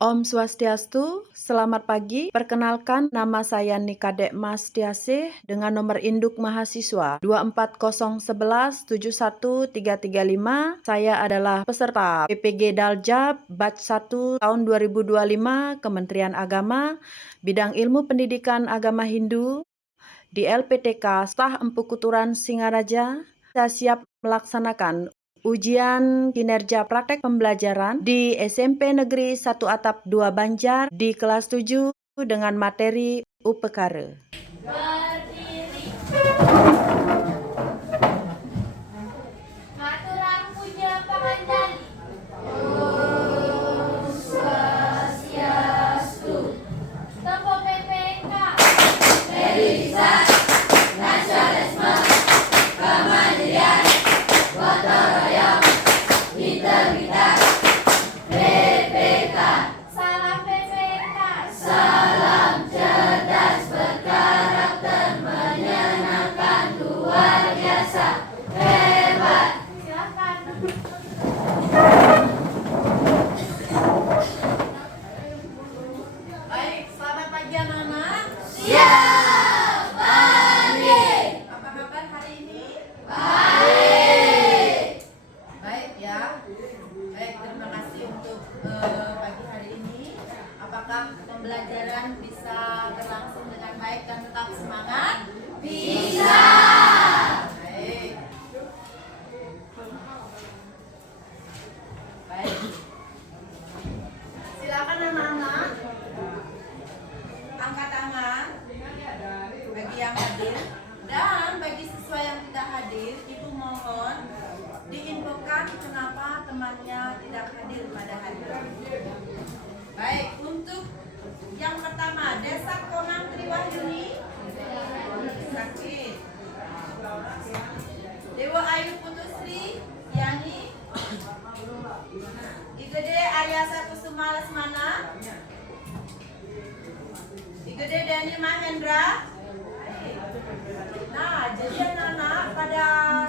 Om Swastiastu, selamat pagi. Perkenalkan, nama saya Nikade Mas Tiasih dengan nomor induk mahasiswa 240117135. Saya adalah peserta PPG Daljab Batch 1 tahun 2025 Kementerian Agama, Bidang Ilmu Pendidikan Agama Hindu di LPTK Stah Empu Kuturan Singaraja. Saya siap melaksanakan ujian kinerja praktek pembelajaran di SMP Negeri 1 Atap 2 Banjar di kelas 7 dengan materi UPKARE. Berdiri. Ngaturan puja panganjali. Om Swastiastu. Tempo PPK. Perisan, nasionalisme, kemandirian, gotong royong, integritas, PPK. Salam PPK. Salam cerdas berkarakter menyenangkan luar biasa hebat. Silakan. Baik, selamat pagi anak-anak. Siap, pagi. Apa kabar hari ini? Baik. Baik ya. Baik, terima kasih untuk pagi hari ini. Apakah pembelajaran bisa berlangsung dengan baik dan tetap semangat? Bisa. Baik. Baik. Silakan anak-anak. Angkat tangan bagi yang hadir dan bagi siswa yang tidak hadir, Ibu mohon diinfokan kenapa temannya tidak hadir pada hari ini. Baik, untuk yang pertama, Desa Konang Triwahyuni sakit. Dewa Ayu Putusri Yani, Igede Aryasa Kusuma Lesmana, Igede Dani Mahendra. Nah, jadi anak-anak pada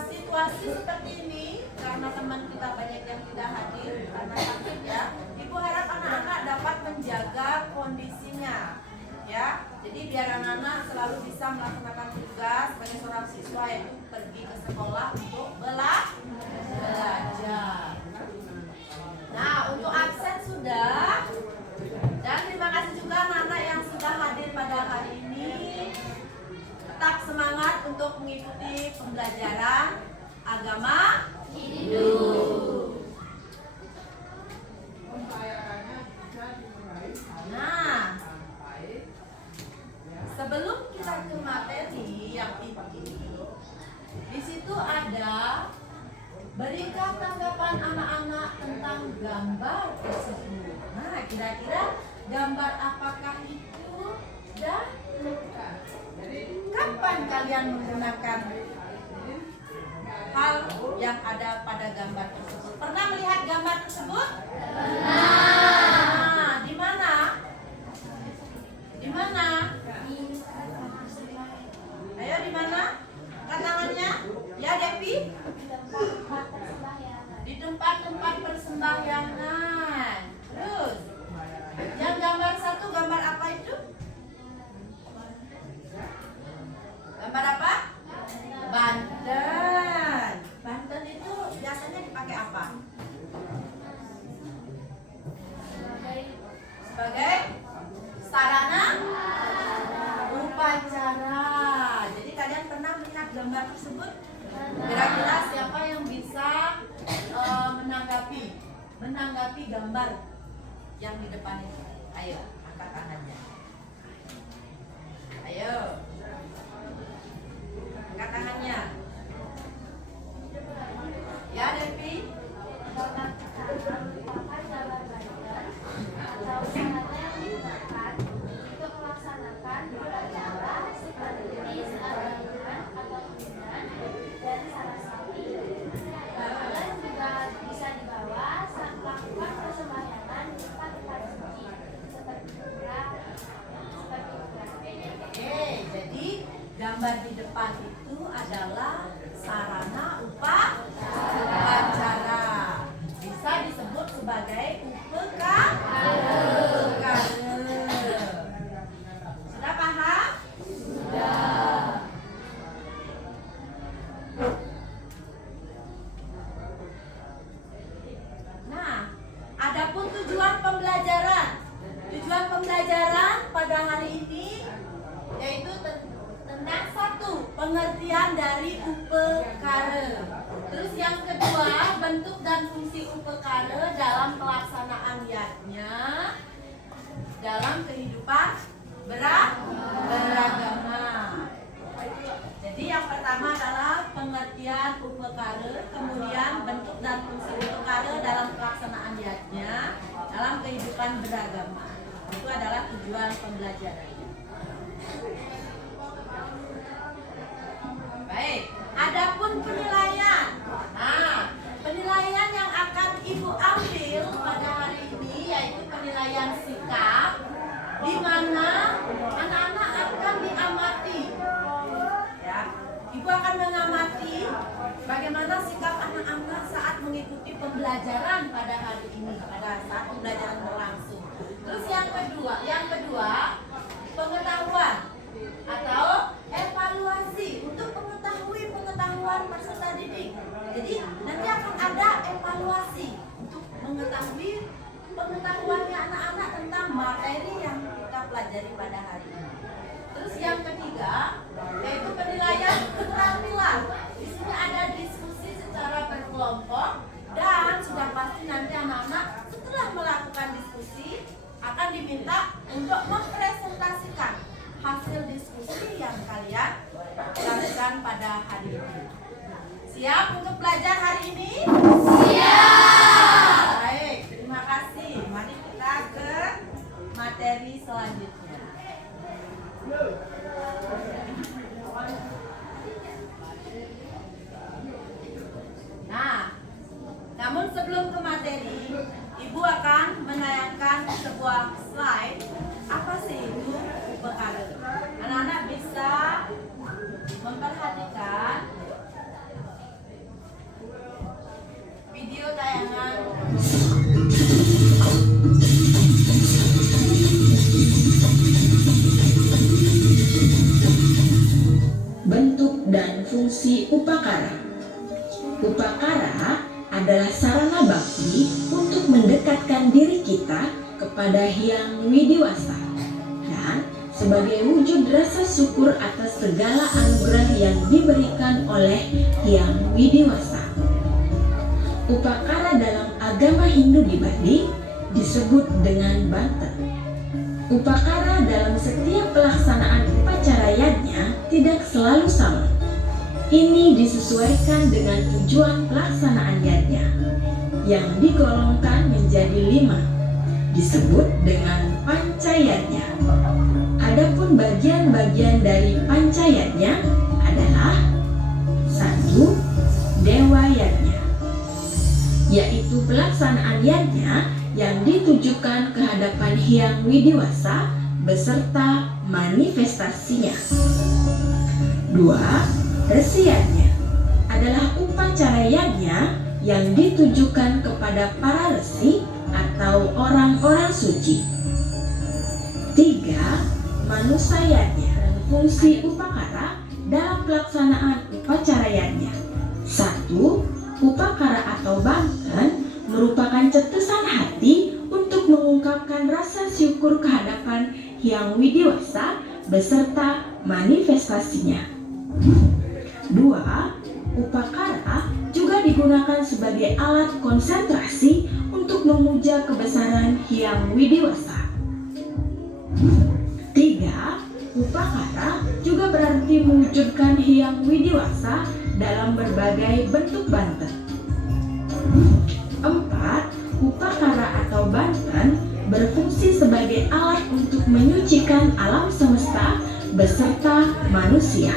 situasi seperti ini, karena teman kita banyak yang tidak hadir karena sakit ya, Ibu harap anak-anak dapat menjaga kondisinya ya. Jadi biar anak-anak selalu bisa melaksanakan tugas sebagai seorang siswa, yaitu pergi ke sekolah untuk belajar. Nah, untuk absen sudah. Dan terima kasih juga anak-anak yang sudah hadir pada hari ini. Tetap semangat untuk mengikuti pembelajaran agama Hindu. Nah, sebelum kita ke materi yang inti, di situ ada berikan tanggapan anak-anak tentang gambar tersebut. Nah, kira-kira gambar apakah itu dan kapan kalian menggunakan hal yang ada pada gambar tersebut? Pernah melihat gambar tersebut? Pernah. Di mana? Di mana? Ayo, di mana? Angkat tangannya. Ya, Devi. Di tempat-tempat persembahyangan. Terus, yang gambar satu, gambar apa itu? Gambar apa? Banten. Banten itu biasanya dipakai apa? Sebagai sarana upacara. Jadi kalian pernah melihat gambar tersebut? Kira-kira siapa yang bisa menanggapi gambar yang di depan itu? Ayo, angkat tangannya. Ayo. Angkat tangannya. Ya, Devi. Untuk melaksanakan upacara seperti searangan atau kundan dan saraswati. Kalian juga bisa dibawa saat melakukan persembahyangan di tempat-tempat suci seperti kuburan, seperti kuburan. Oke, jadi gambar di depan itu adalah sarana upacara. Bisa disebut sebagai UPKARE. pengertian dari upekara. Terus yang kedua, bentuk dan fungsi upekara dalam pelaksanaan yatnya dalam kehidupan beragama. Jadi yang pertama adalah pengertian upekara, kemudian bentuk dan fungsi upekara dalam pelaksanaan yatnya dalam kehidupan beragama. Itu adalah tujuan pembelajarannya. Baik, adapun penilaian. Nah, penilaian yang akan Ibu ambil pada hari ini yaitu penilaian sikap, di mana anak-anak akan diamati. Ya, Ibu akan mengamati bagaimana sikap anak-anak saat mengikuti pembelajaran pada hari ini, pada saat pembelajaran berlangsung. Terus yang kedua, pengetahuan atau evaluasi untuk mengetahui pengetahuan peserta didik. Jadi nanti akan ada evaluasi untuk mengetahui pengetahuannya anak-anak tentang materi yang kita pelajari pada hari ini. Terus yang ketiga, yaitu penilaian keterampilan. Di sini ada diskusi secara berkelompok dan sudah pasti nanti anak-anak setelah melakukan diskusi akan diminta untuk mempresentasikan hasil diskusi yang kalian lakukan pada hari ini. Siap untuk belajar hari ini? Siap! Baik, terima kasih. Mari kita ke materi selanjutnya. Nah, namun sebelum ke materi, Ibu akan menayangkan sebuah slide. Apa sih itu upekara? Anak-anak bisa memperhatikan video tayangan. Bentuk dan fungsi upakara. Upakara adalah sarana bakti untuk mendekatkan diri kita kepada Hyang Widiwasa dan sebagai wujud rasa syukur atas segala anugerah yang diberikan oleh Hyang Widiwasa. Upakara dalam agama Hindu di Bali disebut dengan banter. Upakara dalam setiap pelaksanaan upacara yajna tidak selalu sama. Ini disesuaikan dengan tujuan pelaksanaan yajna yang digolongkan menjadi 5, disebut dengan pancayatnya. Adapun bagian-bagian dari pancayatnya adalah 1. Dewa yajna, yaitu pelaksanaan yajna yang ditujukan ke hadapan Hyang Widiwasa beserta manifestasinya. 2. Resi yajna adalah upacara yajna yang ditujukan kepada para resi atau orang-orang suci. 3. Manusa yajna. Fungsi upakara dalam pelaksanaan upacara yajna. 1. Upakara atau banten merupakan cetusan hati untuk mengungkapkan rasa syukur kehadapan Hyang Widiwasa beserta manifestasinya. 2. Upakara juga digunakan sebagai alat konsentrasi untuk memuja kebesaran Hyang Widiwasa. 3. Upakara juga berarti mewujudkan Hyang Widiwasa dalam berbagai bentuk banten. 4. Upakara atau banten berfungsi sebagai alat untuk menyucikan alam semesta beserta manusia.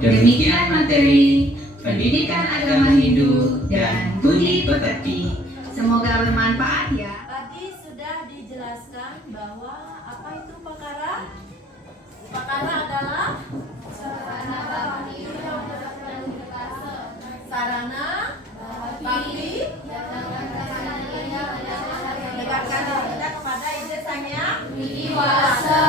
Demikian materi Pendidikan Agama Hindu dan Budi Pekerti. Semoga bermanfaat ya. Tadi sudah dijelaskan bahwa apa itu upakara? Upakara adalah sarana bakti mendekatkan diri kita kepada ide Sang Hyang Widiwasa.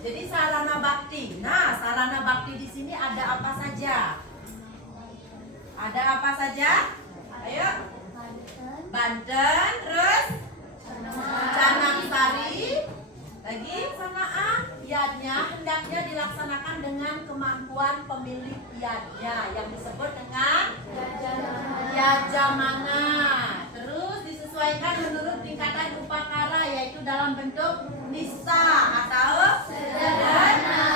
Jadi sarana bakti. Nah, sarana bakti di sini ada apa saja? Ada apa saja? Ayo. Banten, terus Canang Sari, lagi sama A, yadnya hendak kemampuan pemilik yadnya yang disebut dengan yajamana. Terus disesuaikan menurut tingkatan upakara, yaitu dalam bentuk nisa atau sederhana.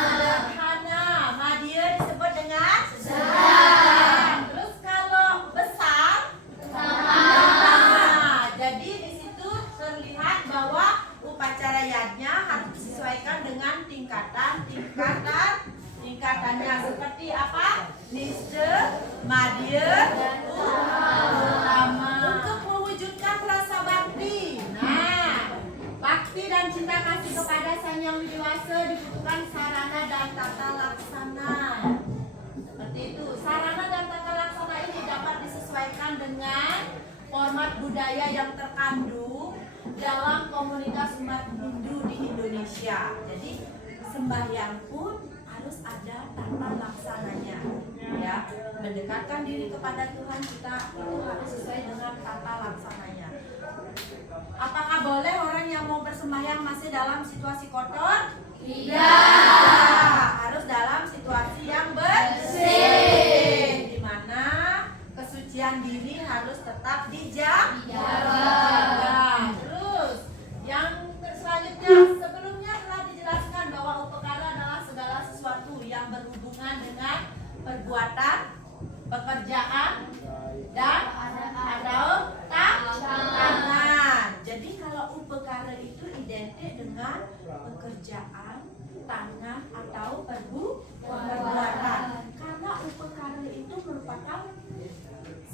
Madya disebut dengan sedang. Terus kalau besar, jadi di situ terlihat bahwa upacara yadnya harus disesuaikan dengan tingkatannya seperti apa? Niste, madya, utama. Untuk mewujudkan rasa bakti. Nah, bakti dan cinta kasih kepada Sang Yang Widiwasa dibutuhkan sarana dan tata laksana. Seperti itu. Sarana dan tata laksana ini dapat disesuaikan dengan format budaya yang terkandung dalam komunitas umat Hindu di Indonesia. Jadi sembahyang pun harus ada tata laksananya, ya. Mendekatkan diri kepada Tuhan kita itu harus sesuai dengan tata laksananya. Apakah boleh orang yang mau bersembahyang masih dalam situasi kotor? Tidak. Harus dalam situasi yang bersih, di mana kesucian diri harus tetap dijaga. Terus yang selanjutnya, sebelumnya telah dijelaskan bahwa upakara adalah segala sesuatu yang berhubungan dengan perbuatan, pekerjaan, dan atau tangan. Jadi kalau upakara itu identik dengan pekerjaan, tangan atau perbuatan. Karena upakara itu merupakan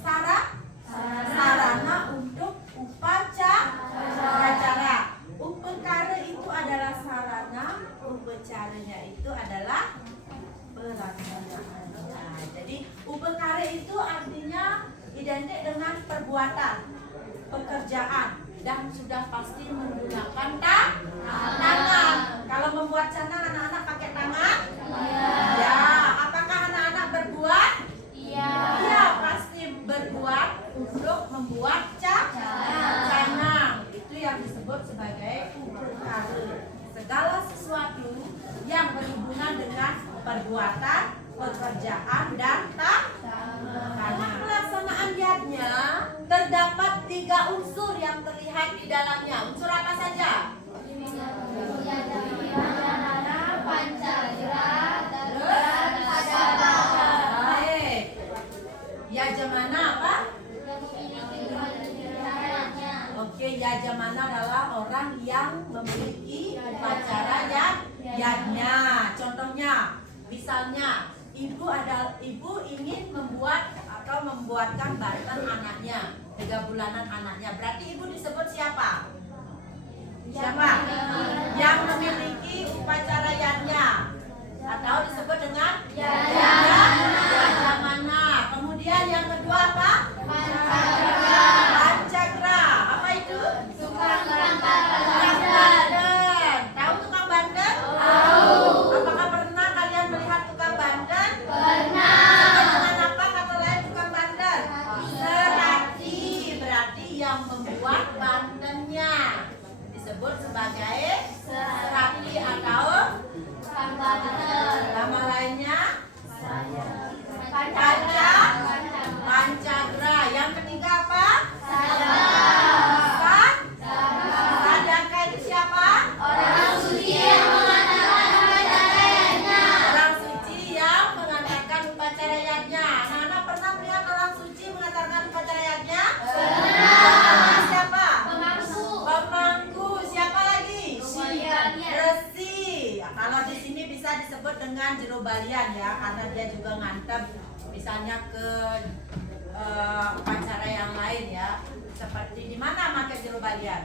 sarana untuk upacara. Upakara itu adalah sarana, upacaranya itu adalah pelaksanaan. Nah, jadi upakara itu artinya identik dengan perbuatan, pekerjaan, dan sudah pasti menggunakan tangan. Kalau membuat canang anak-anak pakai tangan? Ya. Apakah anak-anak berbuat? Iya, pasti berbuat untuk membuat canang. Itu yang disebut sebagai upakara. Segala sesuatu yang berhubungan dengan perbuatan, pekerjaan, dan tangan. Pelaksanaan yadnya terdapat 3 unsur yang terlihat di dalamnya. Unsur apa saja? Baik. Yajamana apa? Oke, yajamana adalah orang yang memiliki upacara yadnya. Contohnya, misalnya ibu ingin membuatkan banten anaknya, 3 bulanan anaknya. Berarti ibu disebut siapa? Siapa? Yang memiliki upacara yadnya, atau disebut dengan yajamana. Kemudian yang kedua apa? Pancagra. Apa itu? Tukang banten. Tahu tukang banten? Tahu. Apakah pernah kalian melihat tukang banten? Pernah. Dengan apa kata lain tukang banten? Serati. Berarti yang membuat bantennya disebut sebagai serati atau nama lainnya pancagra. Yang ketiga apa? Sadaka itu siapa? Orang suci yang mengantarkan upacara yadnya. Anak-anak pernah melihat orang suci mengantarkan upacara yadnya? Pernah. Siapa? Pemangku. Siapa lagi? Resi. Kalau di sini bisa disebut dengan jerobalian ya, karena dia juga nganter misalnya ke upacara yang lain ya. Seperti di mana pakai jerobalian?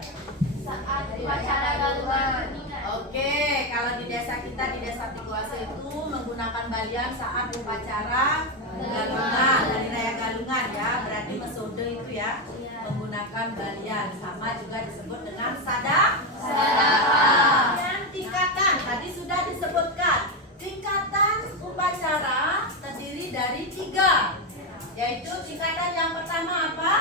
Saat upacara galuhan. Oke, kalau di desa kita di desa Tikuasa itu menggunakan balian saat upacara galungan, dari raya galungan ya, berarti mesode itu ya, menggunakan balian. Sama juga disebut dengan sadaka. Dan tingkatan tadi sudah disebutkan. Tingkatan upacara terdiri dari 3, yaitu tingkatan yang pertama apa?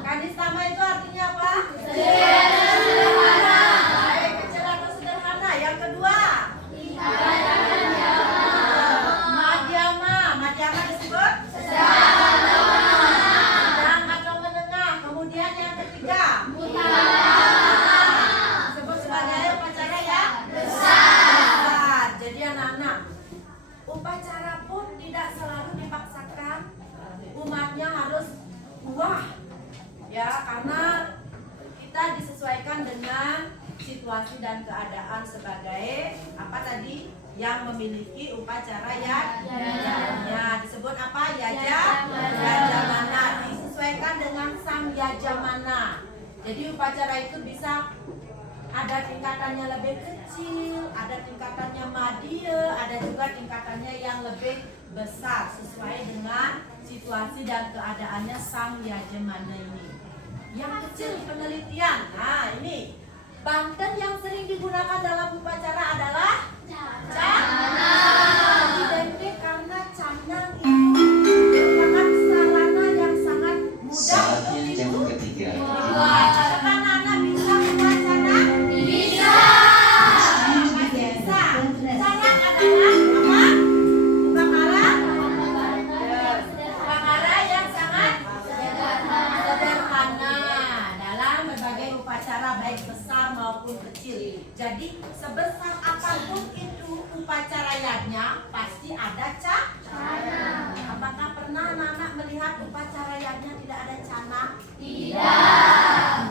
Kanistama itu artinya apa? Sederhana. Baik, kecil atau sederhana. Yang kedua? tadi yang memiliki upacara yajanya disebut apa? Yajamana. Disesuaikan dengan sang yajamana. Jadi upacara itu bisa ada tingkatannya lebih kecil, ada tingkatannya madya, ada juga tingkatannya yang lebih besar sesuai dengan situasi dan keadaannya sang yajamana ini. Yang kecil penelitian. Nah, ini Banten yang sering digunakan dalam upacara adalah canang. Identik karena canang itu merupakan sarana yang sangat mudah Saatnya untuk jam dibuat. ketiga. Anak-anak bisa membuat canang? Bisa. Canang adalah apa? Upacara? Upacara yang sangat sederhana dalam berbagai upacara baik besar maupun kecil. Jadi sebesar apapun itu upacara yajnya pasti ada canang. Apakah pernah anak-anak melihat upacara yajnya tidak ada canang? Tidak.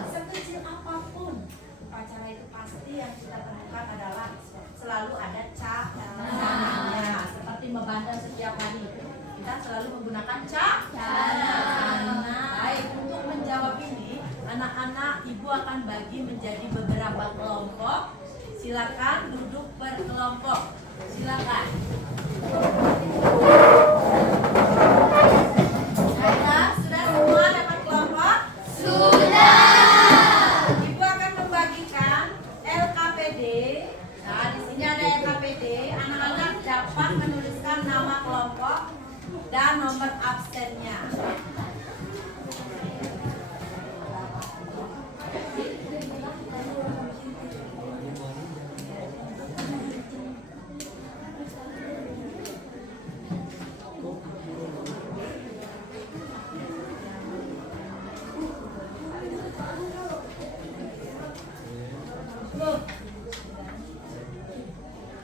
Sekecil apapun upacara itu pasti yang kita temukan adalah selalu ada canangnya. Seperti memandang setiap hari kita selalu menggunakan canang. Baik, untuk menjawab ini anak-anak ibu akan bagi menjadi beberapa kelompok. Silakan duduk per kelompok. Silakan. Sudah semua dapat kelompok? Sudah. Ibu akan membagikan LKPD. Nah, di sini ada LKPD. Anak-anak dapat menuliskan nama kelompok dan nomor absennya.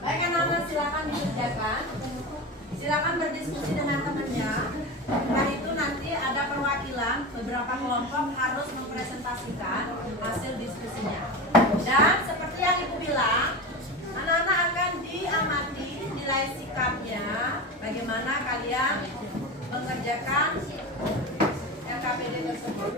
Baik anak-anak, silakan dikerjakan. Silakan berdiskusi dengan temannya. Setelah itu nanti ada perwakilan beberapa kelompok harus mempresentasikan hasil diskusinya. Dan seperti yang ibu bilang, anak-anak akan diamati nilai sikapnya. Bagaimana kalian mengerjakan LKPD tersebut.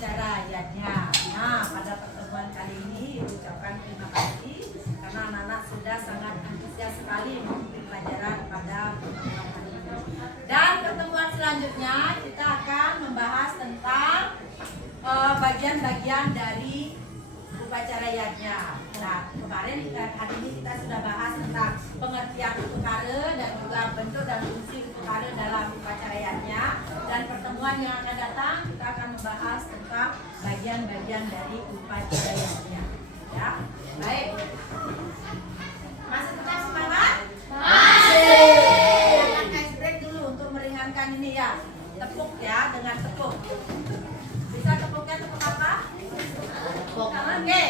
upacara yadnya. Nah, pada pertemuan kali ini ucapkan terima kasih karena anak-anak sudah sangat antusias sekali mengikuti pelajaran pada pertemuan kali ini. Dan pertemuan selanjutnya kita akan membahas tentang bagian-bagian dari upacara yadnya. Nah, kemarin hari ini kita sudah bahas tentang pengertian upacara dan juga bentuk dan fungsi upacara dalam upacara yadnya. Dan pertemuan yang akan datang kita akan membahas tentang bagian-bagian dari upacara yadnya. Ya, baik. Masih tetap semangat? Masih. Jangan ice break dulu untuk meringankan ini ya. Tepuk ya dengan tepuk. Bisa tepuknya tepuk apa? Tepuk. Oke.